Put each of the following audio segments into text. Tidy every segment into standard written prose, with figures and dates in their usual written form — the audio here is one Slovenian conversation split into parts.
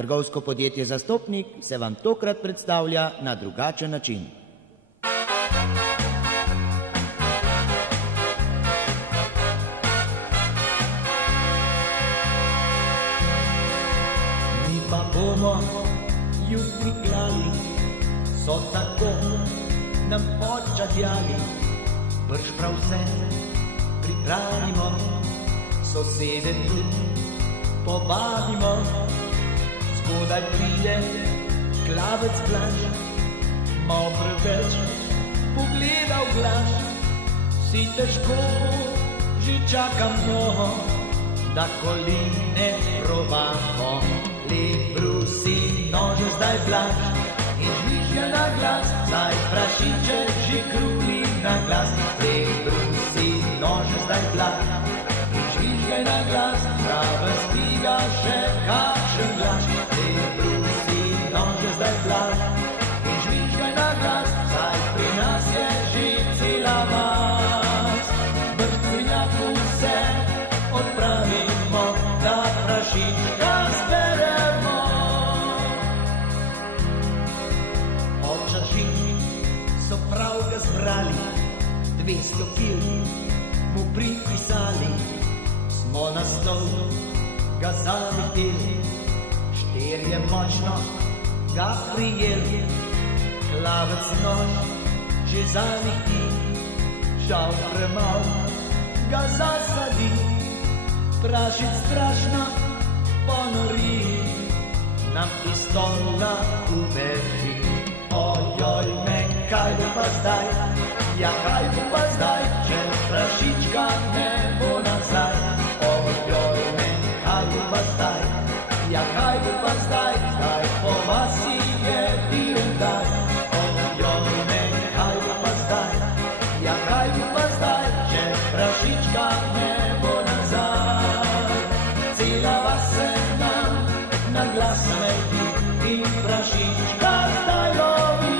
Trgovsko podjetje Zastopnik se vam tokrat predstavlja na drugačen način. Mi pa bomo jutri klali, so tako nam počadjali, brž prav vse pripravimo, sosede tudi povabimo. Zgodaj pride klavec Blaž, mal preveč pogleda v glas. Si težko, že čakam mnogo, da koline probamo. Lep brusi nože zdaj Blaž in žvižga na glas, zdaj prašiček že kruli na glas. Lep brusi nože zdaj Blaž in žvižga na glas, zraven stiga še kakšen glas. Lep brusi nože zdaj Blaž in žvižga na glas, zdaj pri nas je že cela vas. Brž pri vse odpravimo, da prašička zberemo. Očaši so prav ga zbrali, 200 kil mu pripisali. Smo na stol ga zavihteli, 4 močno ga prijeli. Klavec nož že zavihti, žal premal ga zasadi. Prašic strašno ponori, nam pistola ubeži. Ojoj me, kaj bo pa zdaj, ja kaj bo pa zdaj, če prašička ne bo nazaj. Ojoj me, kaj bo pa zdaj, ja kaj bo pa zdaj, zdaj po vasi je direndaj. Ojoj me, kaj bo pa zdaj, ja kaj bo pa zdaj, če prašička ne bo nazaj. Cela vas se nam na glas smeti in prašička zdaj lovi.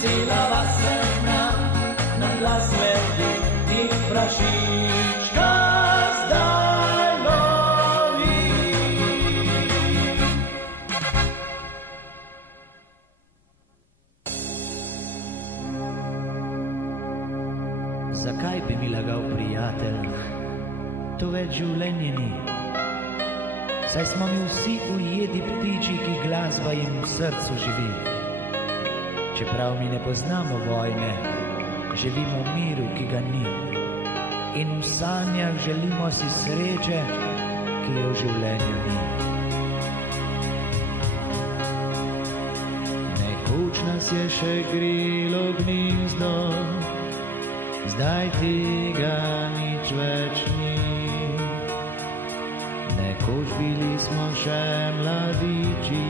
Cela vas se nam na glas smeti in prašička zdaj lovi. Zakaj bi mi lagal, prijatelj? To več življenje ni. Saj smo mi vsi ujedi ptiči, ki glasba jim v srcu živi. Čeprav mi ne poznamo vojne, živimo v miru, ki ga ni. In v sanjah želimo si sreče, ki je v življenju ni. Nekoč nas je še grilo gnezdo, zdaj tega nič več ni. Nekoč bili smo še mladiči,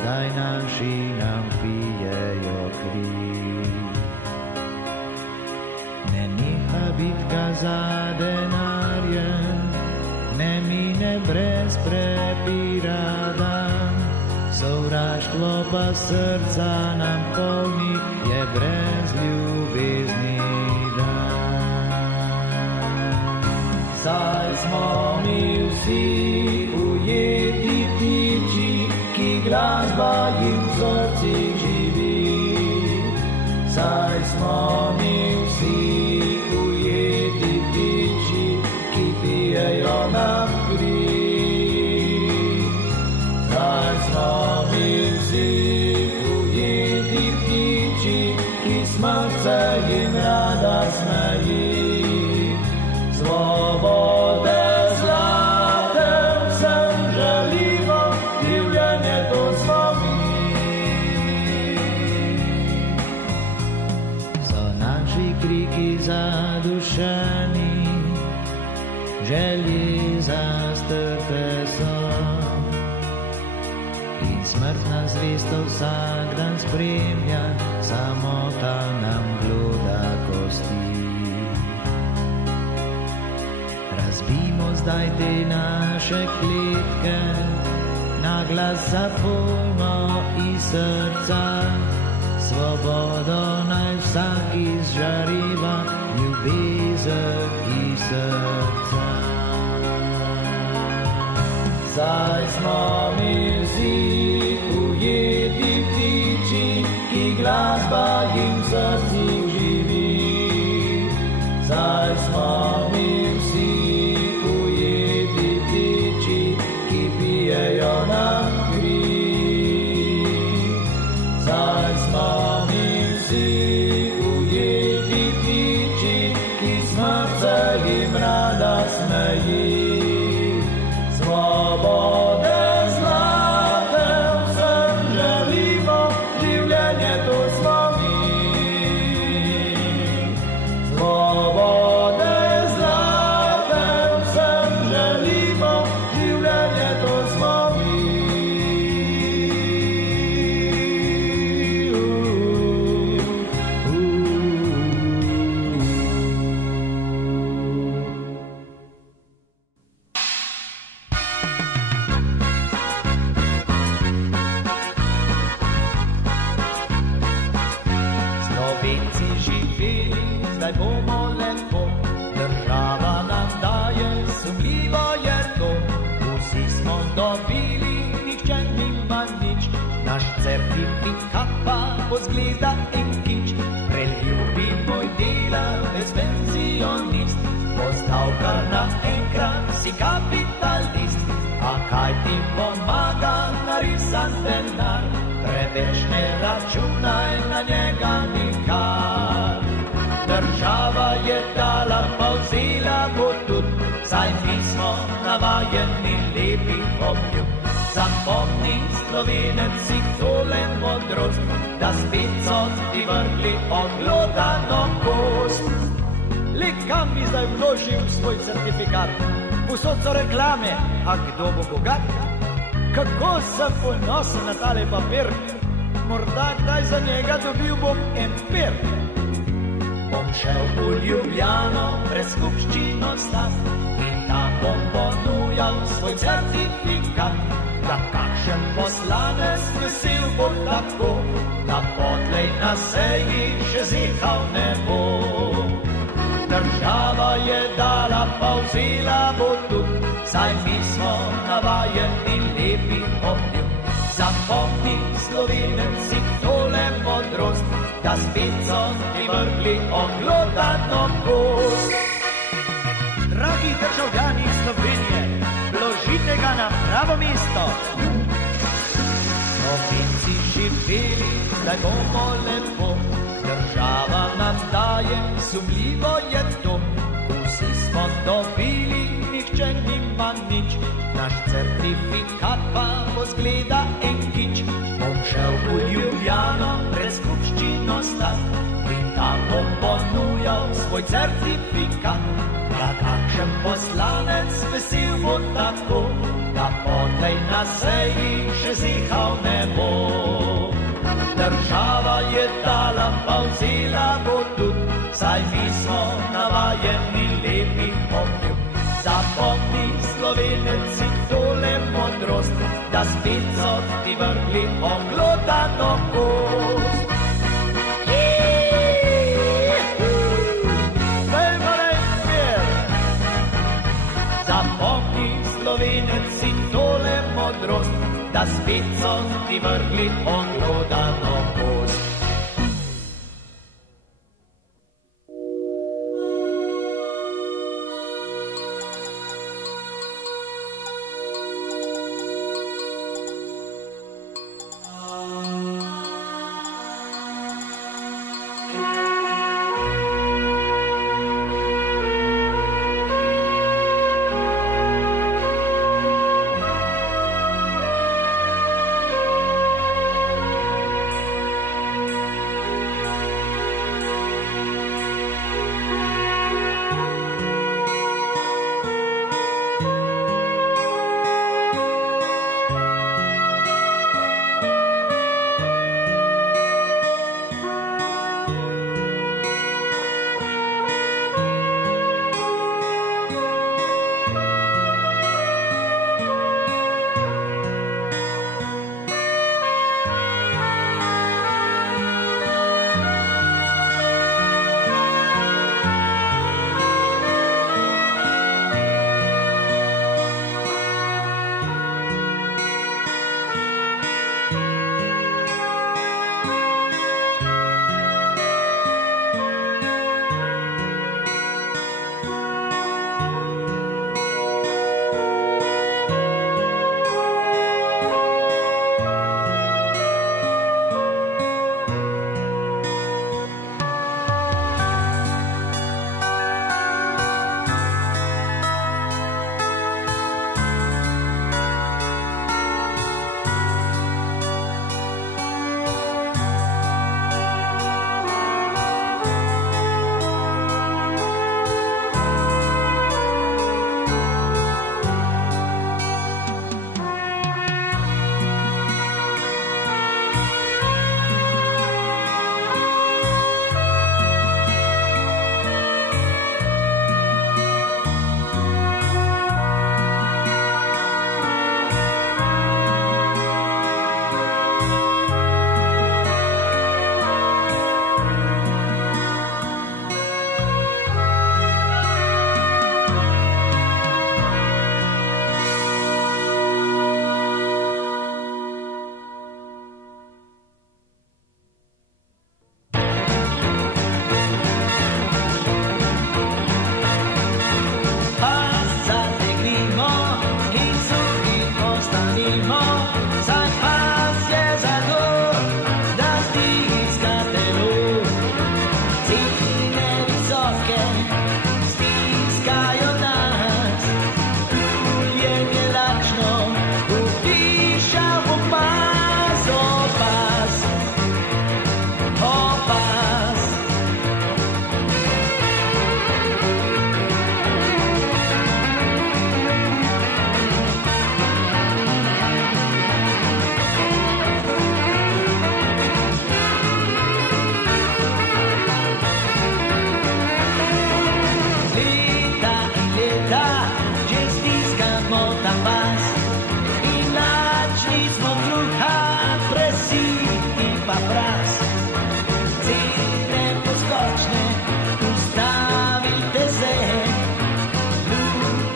zdaj naši nam pijejo kri. Ne neha bitka za denarjem, ne mine brez prepira dan. Sovraštvo pa srca nam polni, je brez ljubezni dan. Saj smo mi vsi ujeti ptiči, ki glasba jim v srcih živi. Saj smo mi vsi ujeti ptiči, ki pijejo nam kri. Saj smo mi vsi ujeti ptiči, ki smrt se jim rada smeji. Svobode zlate vsem želimo, življenje to smo mi. So naši kriki zadušeni, želje zastrte so. In smrt nas zvesto vsak dan spremlja, samota nam gloda kosti. Razbijmo zdaj te naše kletke, na glas zapojmo iz srca. Svobodo naj vsak izžariva, ljubezen iz srca. Saj smo mi vsi ujeti ptiči, ki glasba jim v srcih živi. Saj smo mi vsi ujeti ptiči, ki pijejo nam kri. Saj smo mi vsi ujeti ptiči, ki smrce jim rada smeji. Svobode zlate vsem želimo, življenje to smo mi. Svobode zlate vsem želimo, življenje to smo mi. Slovenci živeli, zdaj bomo lepo, država nam daje, sumljivo je to. Vsi smo dobili, nihče nima nič, naš certifikat pa pozgleda en kič. Preljubi moj dela, brez penzionist, postal kar naenkrat si kapitalist. A kaj ti pomaga narisan denar, preveč ne računaj na njega nikar. Država je dala, pa vzela bo tudi, saj mi smo navajeni lepih obljub. Zapomni Slovenec si tole modrost, da spet so ti vrgli oglodano kost. Le kam bi zdaj vložil svoj certifikat? Vsod so reklame, a kdo bo bogat? Kako sem ponosen na tale papir, morda kdaj za njega dobil bom empir. Bom šel v Ljubljano, brez skupščino stav, in tam bom ponujal svoj certifikat. Da kakšen poslanec vesel bo tako, da potlej na seji še zihal ne bo. Država je dala, pa vzela bo tudi, saj mi smo navajeni lepih obljub. Zapomni Slovenec si tole modrost, da spet so ti vrgli oglodano kost. Dragi državljani Slovenije, vložite ga na pravo mesto. Slovenci živeli, zdaj bomo lepo, država nam daje, sumljivo je to. Vsi smo dobili, nihče nima nič, naš certifikat pa pozgleda en kič. Bom šel v Ljubljano, brez skupščino stat, in tam bom ponujal svoj certifikat. Da kakšen poslanec vesel bo tako, da potlej na seji še zihal ne bo. Država je dala, pa vzela bo tudi, saj mi smo navajeni lepih obljub. Zapomni Slovenec si tole modrost, da spet so ti vrgli oglodano kost. Zapomni Slovenec si tole modrost, da spet so ti vrgli oglodano kost.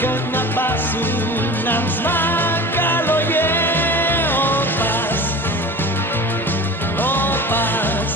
kad na pasu nam zmanjkalo je opas, opas.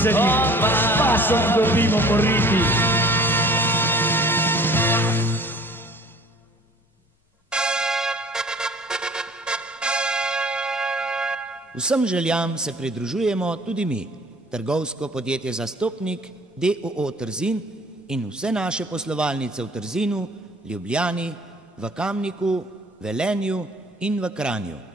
Z pasom dobimo poriti. Vsem željam se pridružujemo tudi mi, trgovsko podjetje Zastopnik, d.o.o. Trzin in vse naše poslovalnice v Trzinu, Ljubljani, v Kamniku, Velenju in v Kranju.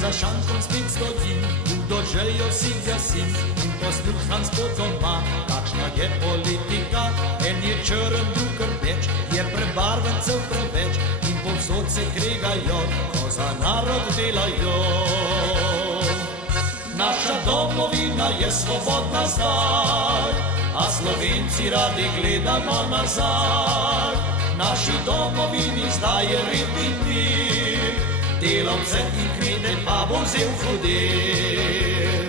za šankom spet stodim, kdo željo si gasim in poslušam spotoma, kakšna je politika. En je črn, drug rdeč, je prebarvencev preveč in povsod se kregajo, ko za narod delajo. Naša domovina je svobodna zdaj, a Slovenci radi gledamo nazaj. Naši domovini zdaj je red in mir, delavce in kmete pa bo vzel hudir.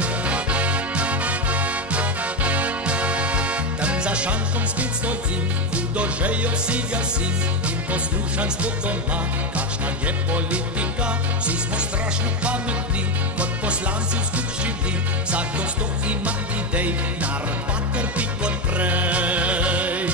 Tam za šankom spet stojim, hudo žejo si gasim in poslušam spod doma, kakšna je politika. Vsi smo strašno pametni, kot poslanci v skupščini, vsakdo sto ima idej, narod pa trpi kot prej.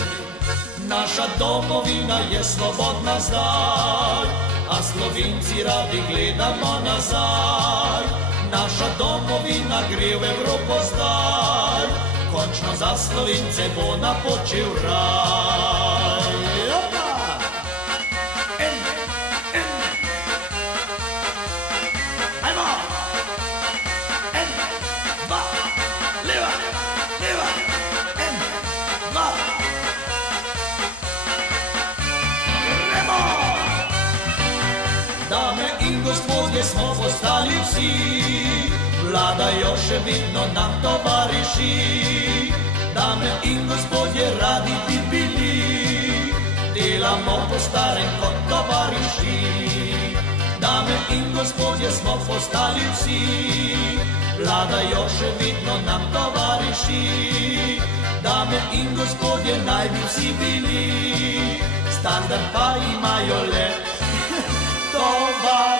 Naša domovina je svobodna zdaj, a Slovenci radi gledamo nazaj. Naša domovina gre v Evropo zdaj, končno za Slovence bo napočil raj. Ajmo! En, dva, leva, leva, en, dva. Gremo! Dame in gospodje, smo postali vsi, vladajo še vedno nam tovariši. Dame in gospodje, radi bi bili, delamo po starem kot tovariši. Dame in gospodje, smo postali vsi, vladajo še vedno nam tovariši. Dame in gospodje, naj bi vsi bili, standard pa imajo le tovariši.